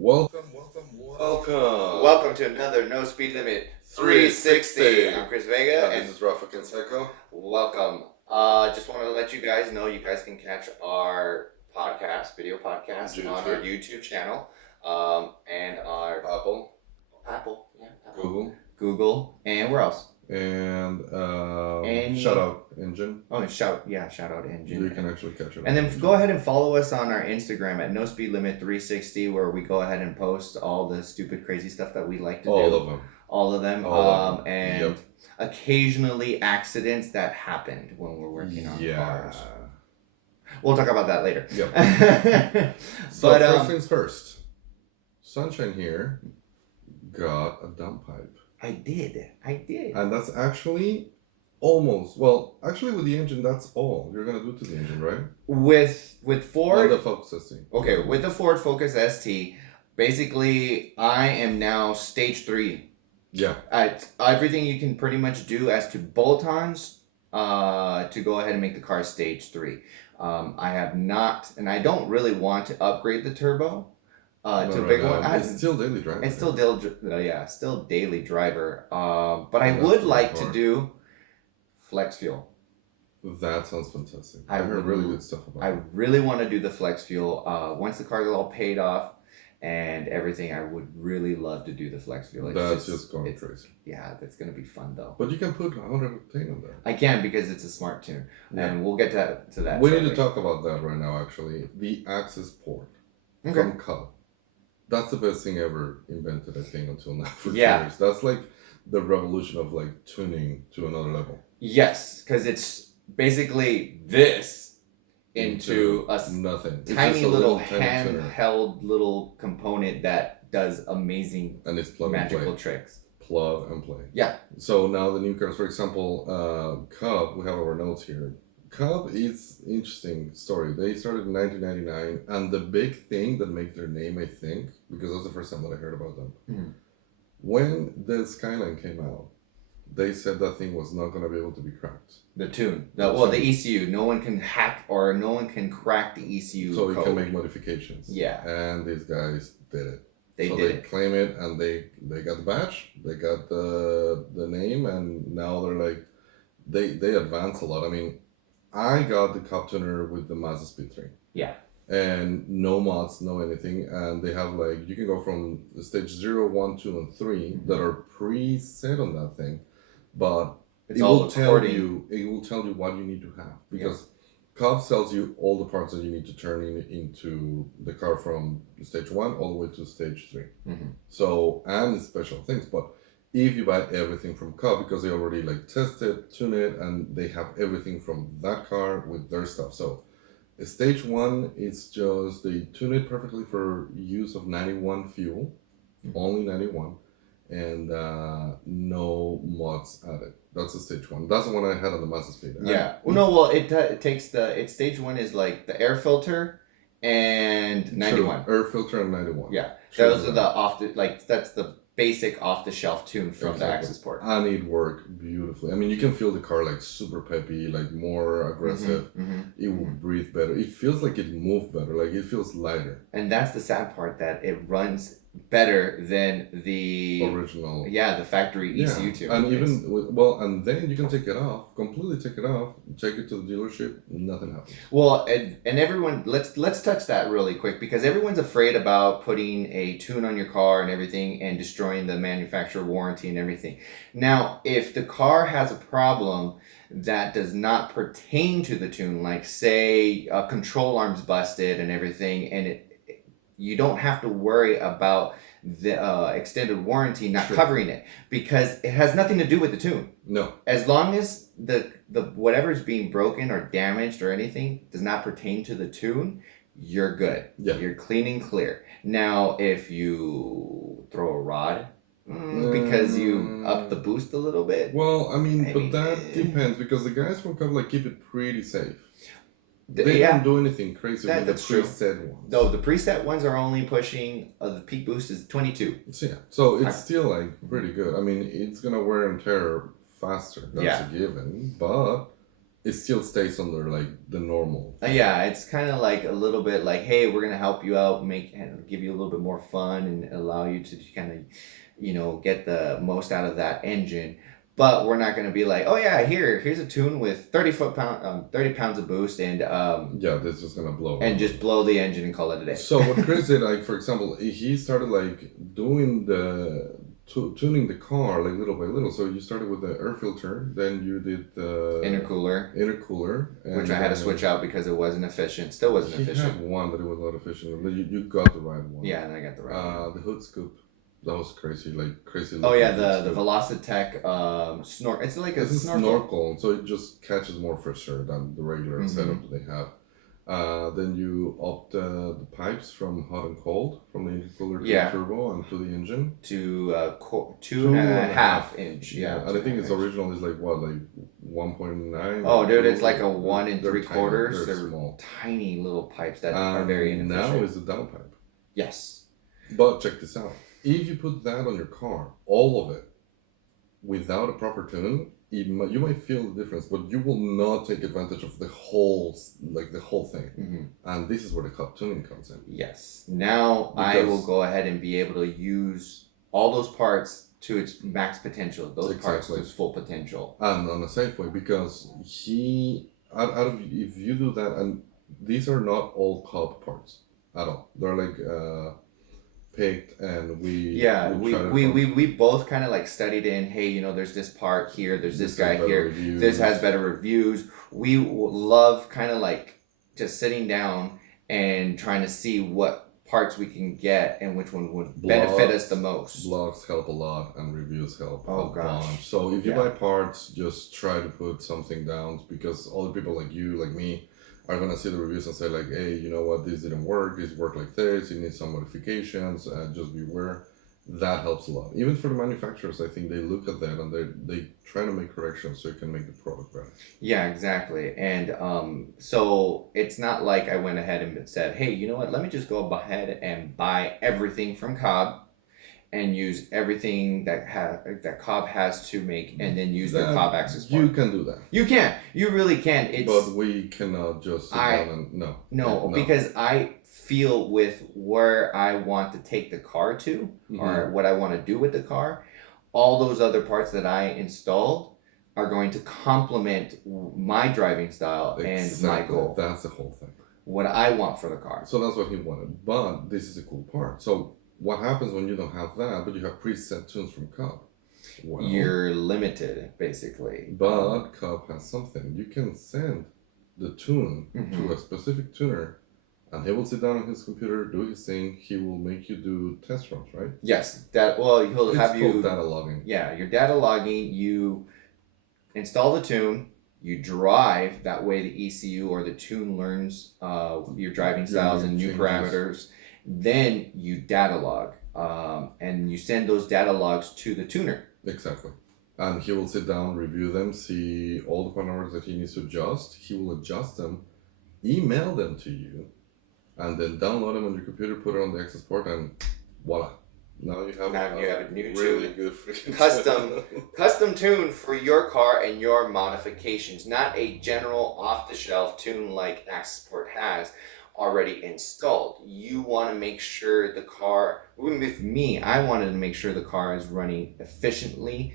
Welcome. Welcome to another No Speed Limit 360. I'm Chris Vega, And this is Rafa Canseco. welcome. Just want to let you guys know you guys can catch our video podcast on our YouTube channel, and our Apple, Apple, Google, and where else? and And- shout out Engine. Oh, and shout out Engine. You can actually catch it. And then go ahead and follow us on our Instagram at No Speed Limit 360, where we go ahead and post all the stupid, crazy stuff that we like to do. All of them. All of them. All of them. And Yep. occasionally accidents that happened when we're working on Yeah. cars. We'll talk about that later. Yep. So But, first things first. Sunshine here got a dump pipe. I did. And that's actually almost, well, actually with the engine, that's all you're going to do to the engine, right? With Not Ford. the Focus ST. Okay, with the Ford Focus ST, basically I am now stage 3. Yeah. Everything you can pretty much do as to bolt-ons to go ahead and make the car stage 3. I have not, and I don't really want to upgrade the turbo to a big one. It's still daily driver. It's still still daily driver. But I That's would the like part. to do flex fuel. That sounds fantastic. I I heard would- really good stuff about I it. really want to do the flex fuel. Once the car's all paid off and everything, I would really love to do the flex fuel. That's just going it's- crazy. Yeah, that's gonna be fun though. But you can put 100 octane on there. I can, because it's a smart tune, Yeah. and we'll get to that. We shortly. need to talk about that right now, actually. The access port Okay. from Cobb. That's the best thing ever invented, I think, until now for Yeah. tuners. That's like the revolution of like tuning to another level. Yes, because it's basically this into a nothing. It's tiny just a little tiny tuner. handheld little component that does amazing And it's plug and magical play. tricks. Plug and play. Yeah. So now the new cars, for example, Cobb, we have our notes here. Cobb is interesting story. They started in 1999, and the big thing that made their name, I think, because that's the first time that I heard about them. Mhm. When the Skyline came out, they said that thing was not going to be able to be cracked. The tune. The The tune. ECU. No one can hack or no one can crack the ECU So we code. can make modifications. Yeah. And these guys did it. They so did they it. claim it, and they got the badge, they got the name, and now they're like, they advance a lot. I mean, I got the Cobb tuner with the Mazda Speed 3. Yeah. And no mods, no anything, and they have like, you can go from stage 0, 1, 2, and 3 that are preset on that thing, but It's it all will tell according. you what you need to have, because Cobb tells you all the parts that you need to turn into the car from stage 1 all the way to stage 3. Mhm. So, and special things, but if you buy everything from Cobb, because they already like test it, tune it, and they have everything from that car with their stuff. So stage 1 is just, they tune it perfectly for use of 91 fuel, only 91, and no mods added. That's the stage 1. That's the one I had on the Mazda Speed. Yeah. Well, no. Well, it takes it's stage 1 is like the air filter and 91. Air filter and 91. Yeah. True. Those are that's the basic off the shelf tune from the Exactly. access port. And it worked beautifully. I mean, you can feel the car like super peppy, like more aggressive. Mhm. It will breathe better. It feels like it moved better. Like it feels lighter. And that's the sad part, that it runs better than the Original. the factory ECU tune. And It's- even and then you can take it off, completely take it off, take it to the dealership, nothing happens. Well, and everyone, let's touch that really quick, because everyone's afraid about putting a tune on your car and everything and destroying the manufacturer warranty and everything. Now, if the car has a problem that does not pertain to the tune, like say a control arm's busted and everything, and you don't have to worry about the extended warranty not Sure. covering it, because it has nothing to do with the tune. No. As long as the whatever's being broken or damaged or anything does not pertain to the tune, you're good. Yeah. You're clean and clear. Now, if you throw a rod because you up the boost a little bit, Well, I mean, I but mean, that depends, because the guys from Cobb like keep it pretty safe. They yeah. don't do anything crazy with the That's true. preset ones. No, the preset ones are only pushing the peak boost is 22. So it's still like pretty good. I mean, it's gonna wear and tear faster. That's Yeah. a given, but it still stays under like the normal. Yeah, it's kind of like a little bit like, hey, we're gonna help you out, make and give you a little bit more fun, and allow you to kind of, get the most out of that engine. But we're not gonna be like, oh yeah, here's a tune with 30 pounds of boost, and Yeah, this is gonna blow. and just blow the engine and call it a day. So what Chris did, like for example, he started like doing tuning the car like little by little. So you started with the air filter, then you did the intercooler, Which I had to switch out because it wasn't efficient. Still wasn't he efficient. had one, but it was not efficient. And then you got the right one. Yeah, and I got the right one. The hood scoop, that was crazy, like crazy. Oh yeah, the Velocitech snorkel. It's like a snorkel, so it just catches more pressure than the regular setup that they have. Then you up the pipes from hot and cold, from the intercooler to the turbo and to the engine. To 2.5 inch. Yeah, and I think its original is like what, like 1.9. Oh, dude, it's like a 1 3/4. They're small, tiny little pipes that are very inefficient. Now is the downpipe. Yes. But check this out. If you put that on your car, all of it, without a proper tuning, you might feel the difference, but you will not take advantage of the whole thing. Mm-hmm. And this is where the Cobb tuning comes in. Yes. Now I will go ahead and be able to use all those parts to its max potential. Those parts to its full potential. And on a safe way, because if you do that, and these are not all Cobb parts at all. They're like picked, and we both kind of like studied in, hey, there's this part here, there's this guy here, reviews. This has better reviews. We love kind of like just sitting down and trying to see what parts we can get and which one would benefit us the most. Blogs help a lot, and reviews help a bunch. So if you buy parts, just try to put something down, because other people like you, like me, are going to see the reviews and say like, hey, you know what, this didn't work, this worked like this, you need some modifications, just beware. That helps a lot. Even for the manufacturers, I think they look at that and they try to make corrections so you can make the product better. Yeah, exactly. And so it's not like I went ahead and said, hey, you know what, let me just go ahead and buy everything from Cobb and use everything that Cobb has to make, and then use the Cobb access point. You can do that. You can. You really can. But we cannot just sit down and no, because I feel with where I want to take the car to, or what I want to do with the car, all those other parts that I installed are going to complement my driving style and my goal. That's the whole thing. What I want for the car. So that's what he wanted. But this is a cool part. So what happens when you don't have that, but you have preset tunes from Cobb? Well, you're limited, basically. But Cobb has something. You can send the tune to a specific tuner, and he will sit down on his computer, do his thing. He will make you do test runs, right? Yes. He'll have you... It's called data logging. Yeah, your data logging, you install the tune, you drive, that way the ECU or the tune learns your driving styles and new parameters. Then you data log, and you send those data logs to the tuner. Exactly. And he will sit down, review them, see all the parameters that he needs to adjust. He will adjust them, email them to you, and then download them on your computer, put it on the access port, and voila. Now you have a new really tune. Good freaking custom tune for your car and your modifications, not a general off-the-shelf tune like access port has already installed. You want to make sure the car, with me, I wanted to make sure the car is running efficiently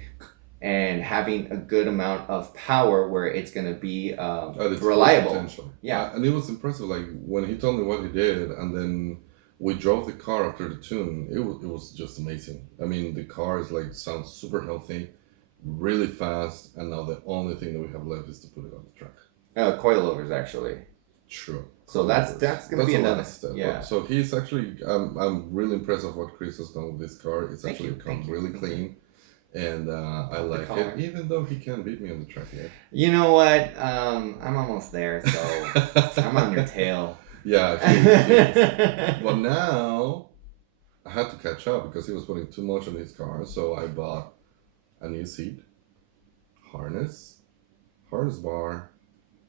and having a good amount of power where it's going to be reliable. Yeah. And it was impressive, like when he told me what he did, and then we drove the car after the tune, it was just amazing. I mean, the car is like, sounds super healthy, really fast, and now the only thing that we have left is to put it on the track. Coilovers, actually. True. So that's going to be another step. Yeah. So he's actually, I'm really impressed of what Chris has done with this car. It's actually come really clean, and I like it, even though he can't beat me on the track yet. You know what? I'm almost there, so I'm on your tail. Yeah. He is. But now I had to catch up because he was putting too much on his car, so I bought a new seat, harness bar,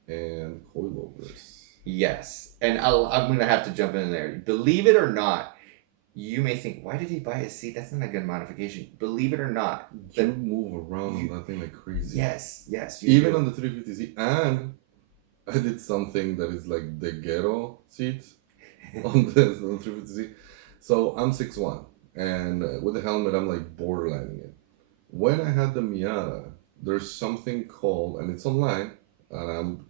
and coilovers. Yes, and I'm going to have to jump in there. Believe it or not, you may think, why did he buy a seat? That's not a good modification. Believe it or not. You move around on that thing like crazy. Yes. Even on the 350Z, and I did something that is like the ghetto seat on the 350Z. So I'm 6'1", and with the helmet, I'm like borderlining it. When I had the Miata, there's something called, and it's online, and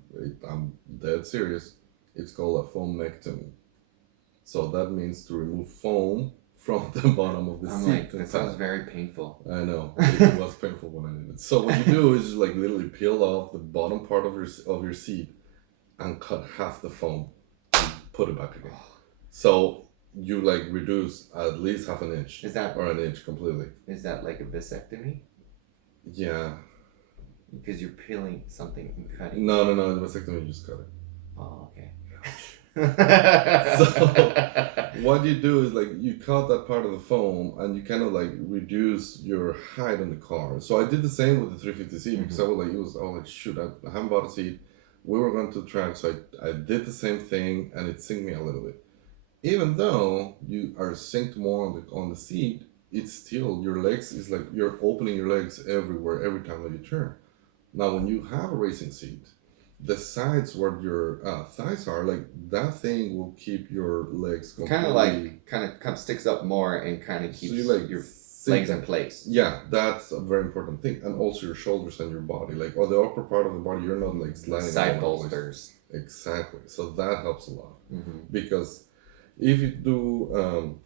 I'm dead serious. It's called a foamectomy. So that means to remove foam from the bottom of the seat. Like, that sounds very painful. I know, it was painful when I did it. So what you do is just like literally peel off the bottom part of your seat and cut half the foam and put it back again. So you like reduce at least half an inch. Or an inch completely? Is that like a vasectomy? Yeah. Because you're peeling something and cutting. No, the vasectomy, you just cut it. Oh, okay. So what you do is like you cut that part of the foam and you kind of like reduce your height in the car. So I did the same with the 350Z because I was like shoot, I haven't bought a seat. We were going to the track, so I did the same thing and it synced me a little bit. Even though you are synced more on the seat, it's still your legs is like you're opening your legs everywhere every time that you turn. Now when you have a racing seat, the sides where your thighs are, like that thing will keep your legs completely... kind of sticks up more and kind of keeps like your legs in place. Yeah, that's a very important thing. And also your shoulders and your body, like, or the upper part of the body, you're not like sliding. Side bolsters. Exactly. So that helps a lot. Because if you do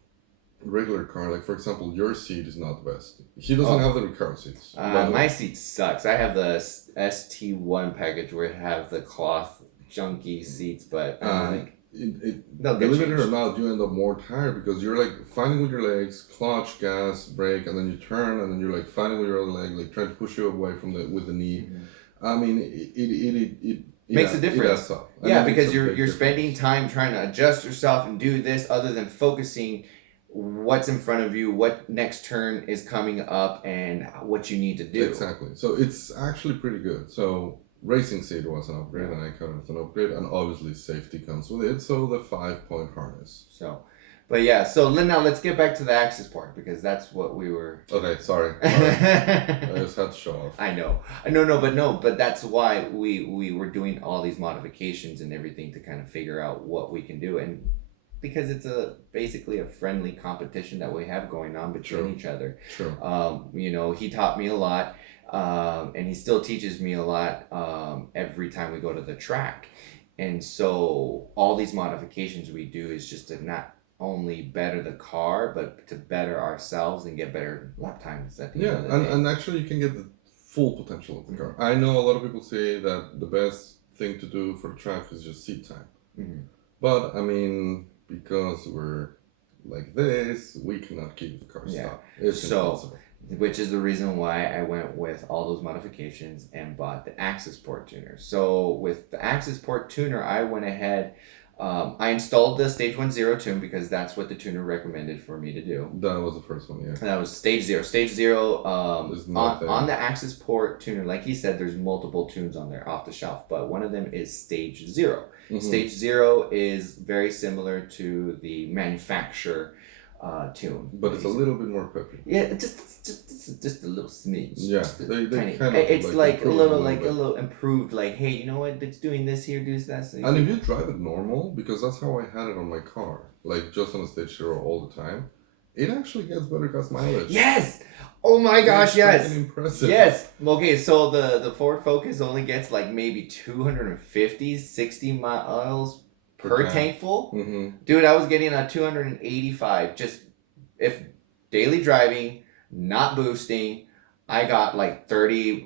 regular car, like for example, your seat is not the best. He doesn't have the Recaro seats. My seat sucks. I have the ST1 package where it have the cloth junky seats, but believe it or not, you end up more tired because you're like fighting with your legs, clutch, gas, brake, and then you turn, and then you're like fighting with your other leg, like trying to push you away from with the knee. I mean, it makes a difference. Because you're spending time trying to adjust yourself and do this, other than focusing what's in front of you, what next turn is coming up, and what you need to do. Exactly. So it's actually pretty good. So racing seat was an upgrade, and I counted it as an upgrade, and obviously safety comes with it. So the 5-point harness. So, but yeah. So now let's get back to the axis part because that's what we were. Okay, sorry. I just had to show off. I know. But that's why we were doing all these modifications and everything to kind of figure out what we can do, and because it's basically a friendly competition that we have going on between each other. True. He taught me a lot, and he still teaches me a lot every time we go to the track. And so all these modifications we do is just to not only better the car, but to better ourselves and get better lap times at the end of the day. And actually you can get the full potential of the car. I know a lot of people say that the best thing to do for the track is just seat time. But I mean, because we're like this, we cannot keep the car stopped. It's impossible. Which is the reason why I went with all those modifications and bought the Axis Port tuner. So with the Axis Port tuner, I went ahead, I installed the Stage 1 Zero tune because that's what the tuner recommended for me to do. That was the first one, yeah. And that was Stage 0. Stage 0, on the Axis Port tuner, like he said, there's multiple tunes on there off the shelf, but one of them is Stage 0. Stage 0 is very similar to the manufacturer tune, but it's a little bit more peppy. Yeah, just a little smidge. Yeah, they kind of. It's like a little improved. Like, hey, you know what? It's doing this here, does that. So and if you drive it normal, because that's how I had it on my car, like just on a Stage 0 all the time, it actually gets better gas mileage. Yes. Oh my gosh, yes. Impressive. Yes. Okay, so the Ford Focus only gets like maybe 250, 60 miles per tank full. Dude, I was getting a 285 just if daily driving, not boosting. I got like 30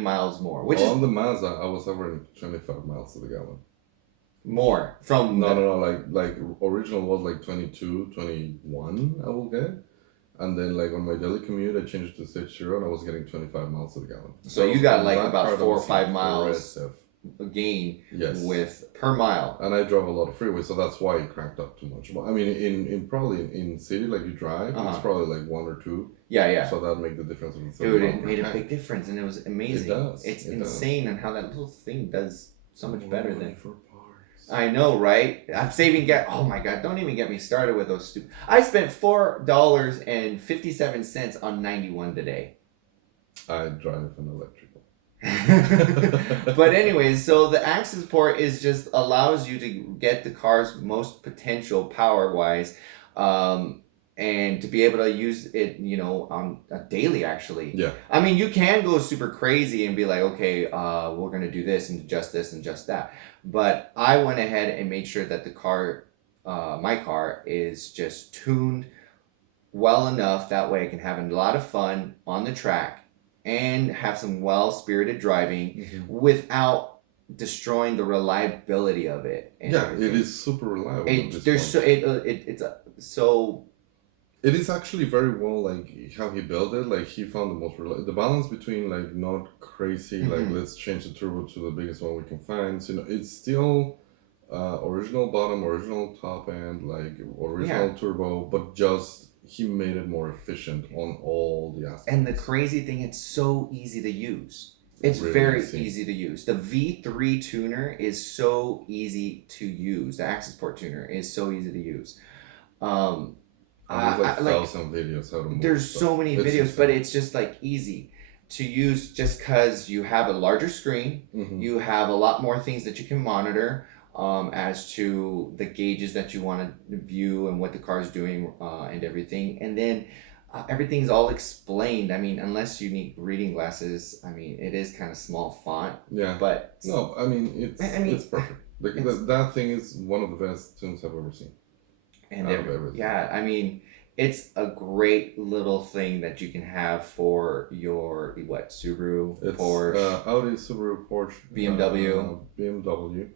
miles more, which is on the Mazda. I was averaging 25 miles to the gallon. More from like original was like 22, 21 I will get. And then like on my daily commute, I changed to Stage 0 and I was getting 25 miles to the gallon. So you got like about 4 or 5 miles gain with per mile. And I drove a lot of freeway, so that's why it cranked up too much. But I mean, in city, like you drive, it's probably like 1 or 2. Yeah. So that made the difference. Dude, it made a big difference, and it was amazing. It's insane on how that little thing does so much better than. For parts. I know, right? I'm saving gas. Oh my God! Don't even get me started with those stupid. I spent $4.57 on 91 today. I drive an electrical. But anyways, so the access port is just allows you to get the car's most potential power wise, and to be able to use it, on a daily actually. Yeah. I mean, you can go super crazy and be like, okay, we're gonna do this and just that. But I went ahead and made sure that the car, my car, is just tuned well enough that way I can have a lot of fun on the track and have some well-spirited driving without destroying the reliability of it. And Yeah, everything. it is super reliable. It is actually very well, like how he built it. Like he found the most the balance between like not crazy, like let's change the turbo to the biggest one we can find. So it's still original bottom, original top end, like original turbo, but just he made it more efficient on all the aspects. And the crazy thing, it's so easy to use. It's really very easy to use. The V3 tuner is so easy to use. The access port tuner is so easy to use. There's like 1,000 videos how to move. There's so many videos, but it's just like easy to use just because you have a larger screen. You have a lot more things that you can monitor. As to the gauges that you want to view and what the car is doing and everything. And then everything's all explained. I mean, unless you need reading glasses, I mean, it is kind of small font. Yeah. But no, I mean, it's perfect. That thing is one of the best tunes I've ever seen. And yeah, I mean, it's a great little thing that you can have for your Subaru, Porsche, Audi, Subaru, Porsche, BMW.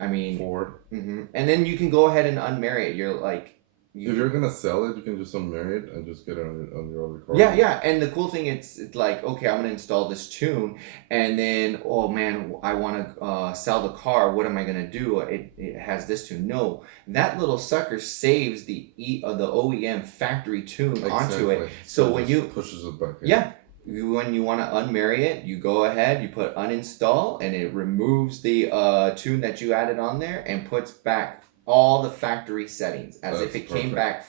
I mean, Ford. And then you can go ahead and unmarry it. You're like, if you're gonna sell it, you can just unmarry it and just get it on your other car. Yeah. And the cool thing, it's like, okay, I'm gonna install this tune, and then oh man, I want to sell the car. What am I gonna do? It has this tune. No, that little sucker saves the OEM factory tune onto it. So when you pushes it back in. Yeah. When you want to unmarry it, you go ahead, you put uninstall, and it removes the tune that you added on there and puts back all the factory settings as if it came back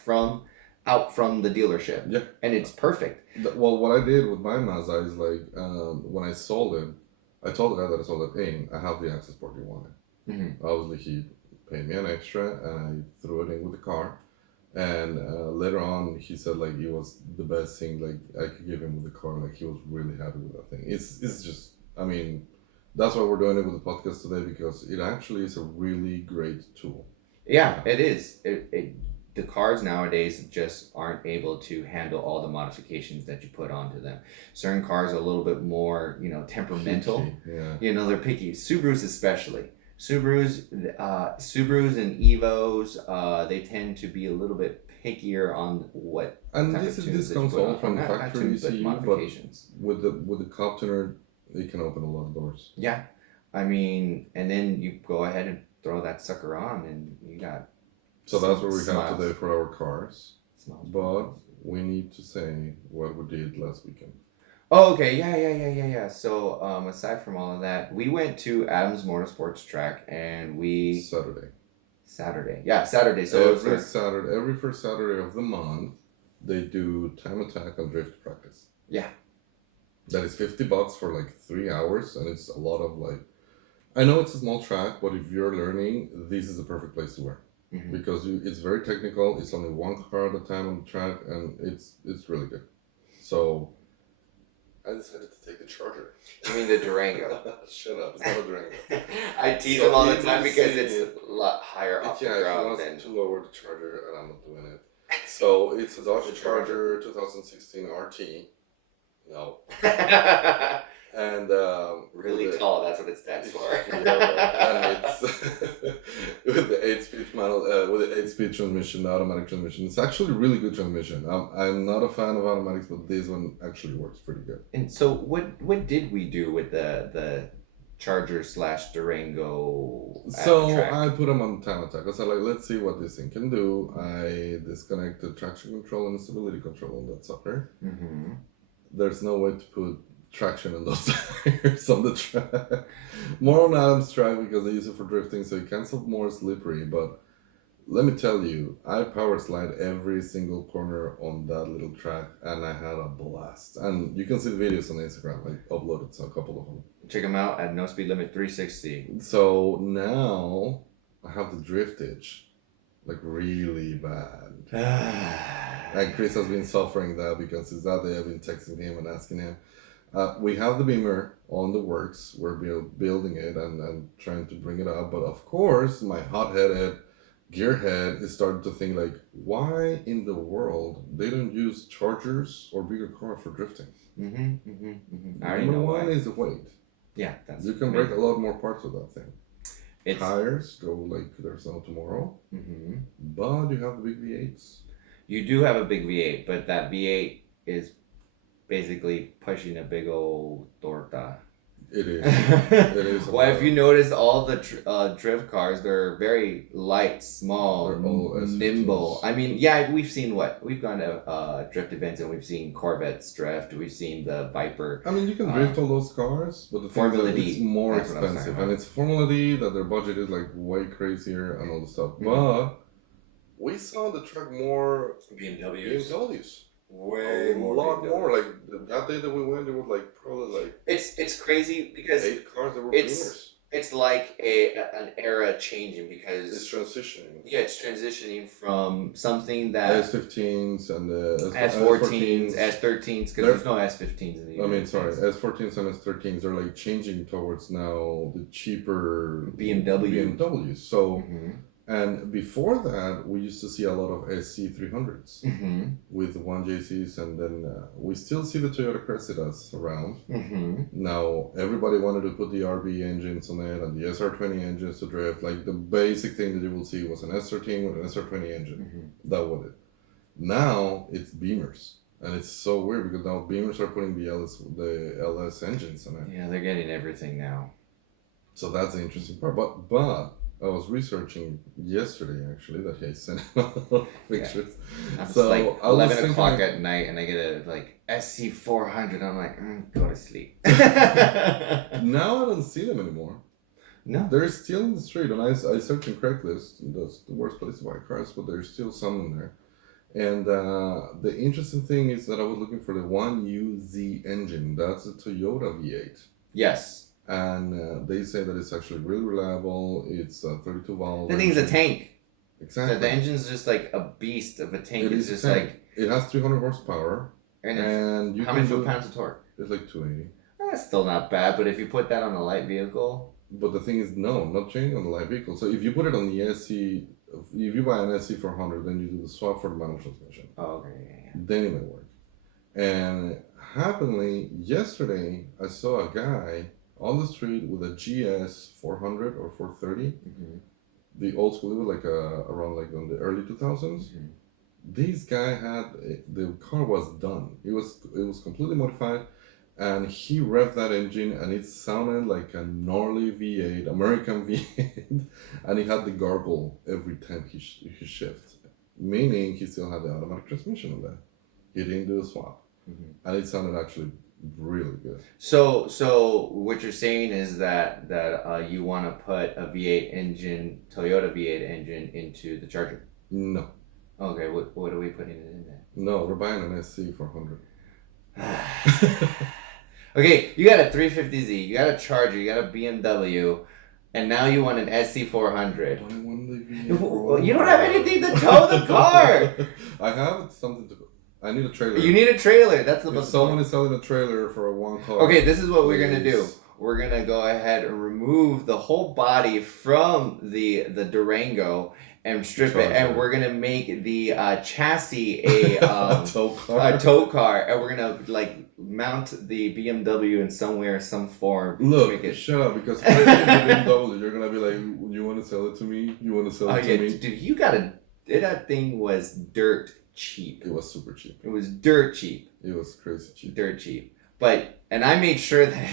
out from the dealership. Yeah. And it's perfect. Well, what I did with my Mazda is like when I sold it, I told the guy that I sold it, hey, I have the access port you wanted. Obviously, he paid me an extra, and I threw it in with the car. And later on, he said like it was the best thing like I could give him with the car. Like he was really happy with that thing. It's just, I mean, that's why we're doing it with the podcast today, because it actually is a really great tool. Yeah, it is. The cars nowadays just aren't able to handle all the modifications that you put onto them. Certain cars are a little bit more, temperamental. Picky, yeah. They're picky. Subarus especially. Subarus and Evos, they tend to be a little bit pickier on what. And this comes all from the factory ECU, but with the Cobb tuner, it can open a lot of doors. Yeah, I mean, and then you go ahead and throw that sucker on, and you got. So that's what we have today for our cars. But we need to say what we did last weekend. Oh, okay. Yeah. So, aside from all of that, we went to Adams Motorsports Track, and Saturday. Yeah, Saturday. So every first Saturday of the month, they do time attack and drift practice. Yeah. That is $50 for like 3 hours, and it's a lot of like. I know it's a small track, but if you're learning, this is the perfect place to learn. Because it's very technical. It's only one car at a time on the track, and it's really good. So. I decided to take the Charger. You mean the Durango? Shut up! It's not a Durango. I tease him all the time because it's a lot higher off the ground. Yeah, to lower the Charger, and I'm not doing it. So it's a Dodge Charger 2016 RT. No. And really tall. That's what it stands for. And it's with the 8-speed with the 8-speed transmission, the automatic transmission. It's actually a really good transmission. I'm not a fan of automatics, but this one actually works pretty good. And so, what did we do with the Charger / Durango? So I put them on time attack. I said, like, let's see what this thing can do. I disconnected traction control and stability control on that sucker. There's no way to put traction in those tires on the track. More on Adam's track because they use it for drifting, so it can be more slippery. But let me tell you, I power slide every single corner on that little track, and I had a blast. And you can see the videos on Instagram. I uploaded a couple of them. Check them out at No Speed Limit 360. So now I have the driftage, like really bad. And Chris has been suffering that because it's that day I've been texting him and asking him. We have the Beamer on the works. We're building it and trying to bring it up. But of course, my hot-headed gearhead is starting to think like, why in the world they don't use chargers or bigger cars for drifting? I already know Number one why. is the weight. Yeah, that's. You can break a lot more parts with that thing. It's. Tires go like there's no tomorrow. But you have the big V8s. You do have a big V8, but that V8 is basically pushing a big old torta. It is. It is. Well, if you notice, all the drift cars, they're very light, small, They're all nimble. S15s. I mean, yeah, we've seen we've gone to drift events and we've seen Corvettes drift. We've seen the Viper. I mean, you can drift all those cars, but the thing is Formula that it's D. more That's what I was talking expensive, about. and it's Formula D that their budget is like way crazier and all the stuff. Mhm. But we saw the track more BMWs. BMWs. Way A more. lot BMWs. more. Like that day that we went, there was like probably like It's crazy because 8 cars that were it's- Beamers. it's like an era changing because It's transitioning. yeah, it's transitioning from something that S15s and the S14s, S13s, because They're- there's no S15s in the I mean, United sorry, States. S14s and S13s. They're like changing towards now the cheaper BMW. BMWs. So. Mhm. And before that, we used to see a lot of SC300s Mhm. with 1JCs, and then we still see the Toyota Cressidas around. Mhm. Now, everybody wanted to put the RB engines on it and the SR20 engines to drift. Like, the basic thing that you will see was an S13 with an SR20 engine. Mhm. That was it. Now, it's Beamers. And it's so weird because now Beamers are putting the LS engines on it. Yeah, they're getting everything now. So that's the interesting part. But I was researching yesterday actually that he sent pictures. It's So, like I was 11 thinking, o'clock like- at night and I get a like SC400. I'm like, go to sleep. Now I don't see them anymore. No. They're still in the street, and I searched in Craigslist. That's the worst place to buy cars, but there's still some in there. And the interesting thing is that I was looking for the 1UZ engine. That's a Toyota V8. Yes. And they say that it's actually really reliable. It's a 32 valve. The thing's a engine. tank. Exactly. The engine's just like a beast of a tank. It It's is just a tank. like. It has 300 horsepower, And and you how can many do. foot-pounds of torque? It's like 280. That's still not bad, but if you put that on a light vehicle, But the thing is, no, not changing on the light vehicle. So if you put it on the SC, if you buy an SC400, then you do the swap for the manual transmission. oh, okay, yeah. Then it may work. And happily, yesterday, I saw a guy on the street with a GS 400 or 430. Mm-hmm. The old school, it was like around like in the early 2000s. Mm-hmm. This guy had, the car was done. It was completely modified. And he revved that engine, and it sounded like a gnarly V8, American V8, and he had the gargle every time he shift, meaning he still had the automatic transmission on that. He didn't do the swap, and it sounded actually really good. So what you're saying is that you want to put a V8 engine, Toyota V8 engine into the Charger. No, Okay, what are we putting it in there? no, we're buying an SC400. Okay, you got a 350Z, you got a Charger, you got a BMW, and now you want an SC400. But I want the V8. Well, you don't have anything to tow the car. I have something to. I need a trailer. You need a trailer. That's the If most. someone is selling a trailer for a one car. Okay, this is what we're gonna do. please. We're gonna go ahead and remove the whole body from the Durango and strip it, and Charger. we're gonna make the chassis a tow car. a tow car, and we're gonna like mount the BMW in somewhere, some form. to Look, make it. shut up, because if I get the BMW, you're gonna be like, you want to sell it to me? You want to sell Oh it yeah, to me? dude, you gotta. That thing was dirt cheap. It was super cheap. It was dirt cheap. It was crazy cheap. Dirt cheap. And I made sure that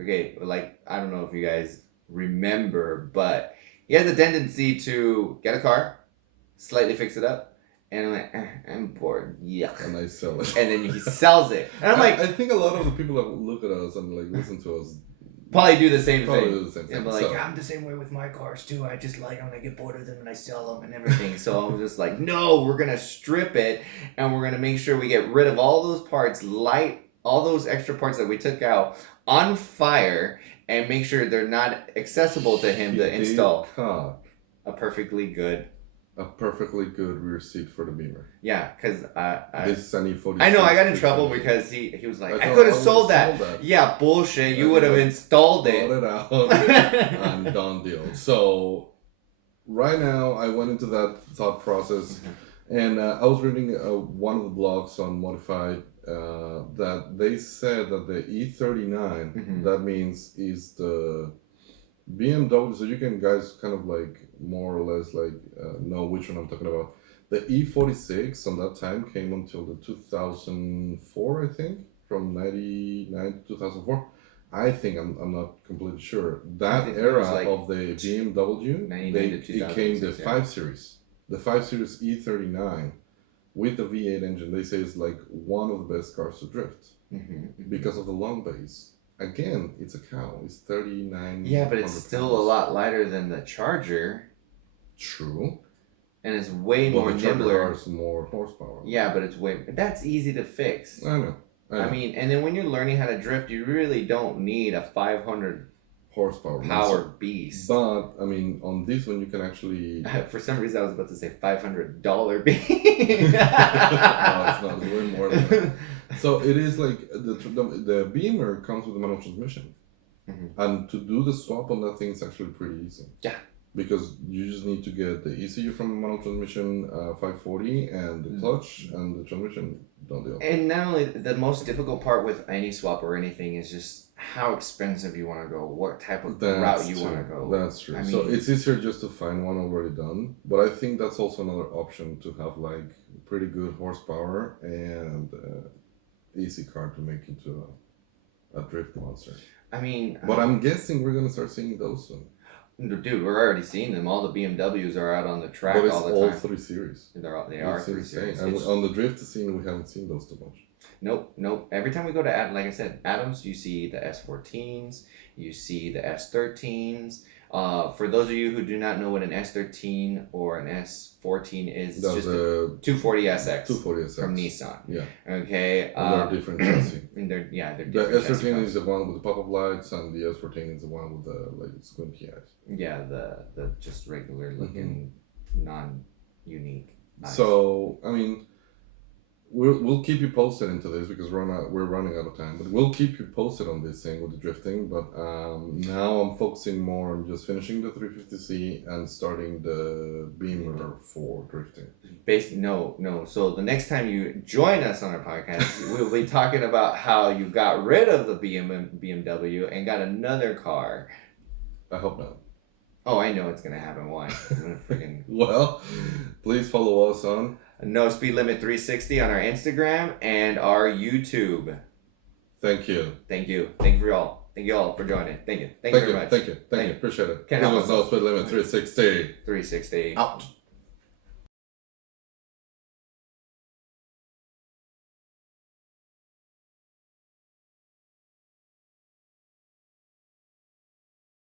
okay, like I don't know if you guys remember, but he has a tendency to get a car, slightly fix it up, And I'm like, I'm bored. Yuck. And I sell it. And then he sells it. And I'm like, I think a lot of the people that look at us and like listen to us probably do the same probably thing. do the same thing. And I'm like, I'm the same way with my cars too. I just like them and I get bored of them and I sell them and everything. So I'm just like, no, we're gonna strip it and we're gonna make sure we get rid of all those parts, light all those extra parts that we took out on fire, and make sure they're not accessible to him to install. A perfectly good rear seat for the Beamer. Yeah, because this is an E46. I know I got in trouble because he was like, I could have sold that. Yeah, bullshit. You would have installed it. Brought it out and done deal. So right now I went into that thought process, and I was reading one of the blogs on Modified that they said that the E39 that means is the BMW, so you can guys kind of like more or less like know which one I'm talking about. The E46 on that time came until the 2004, I think, from 99 to 2004. I think I'm not completely sure. That era like of the BMW, it came the 5 Series. The 5 Series E39 with the V8 engine, they say is like one of the best cars to drift because of the long base. Again, it's a cow. It's 39. Yeah, but it's still a lot lighter than the Charger. True. And it's way more nimbler. Has more horsepower. Yeah, but that's easy to fix. I know. I mean, and then when you're learning how to drift, you really don't need a 500 horsepower power beast. But I mean, on this one you can actually. For some reason, I was about to say $500 beast. No, it's not. It's way more than that. So it is like the Beamer comes with a manual transmission, and to do the swap on that thing is actually pretty easy. Yeah. Because you just need to get the ECU from the manual transmission 540 and the clutch and the transmission, done deal. And not only the most difficult part with any swap or anything is just how expensive you want to go, what type of route you want to go. That's true. So it's easier just to find one already done. But I think that's also another option to have like pretty good horsepower and easy car to make into a drift monster. I mean, but I'm guessing we're gonna start seeing those soon. Dude, we're already seeing them. All the BMWs are out on the track all the time. All 3 Series. They are 3 Series. And on the drift scene, we haven't seen those too much. Nope. Every time we go to like I said, Adams, you see the S14s, you see the S13s. For those of you who do not know what an S13 or an S14 is, it's just a 240SX. 240SX from Nissan. Yeah. Okay. They're different chassis. They're different. The S13 is the one with the pop-up lights, and the S14 is the one with the like squinty eyes. Yeah, the just regular looking, non-unique eyes. So I mean, we'll keep you posted into this because we're running out of time. But we'll keep you posted on this thing with the drifting. But now I'm focusing more on just finishing the 350C and starting the Beamer for drifting. No. So the next time you join us on our podcast, we'll be talking about how you got rid of the BMW and got another car. I hope not. Oh, I know it's gonna happen. Why? I'm gonna freaking. Well, please follow us on No Speed Limit 360 on our Instagram and our YouTube. Thank you. Thank you for all. Thank you all for joining. Thank you very much. Thank you. Appreciate it. Can't help No Speed Limit 360. 360. Out.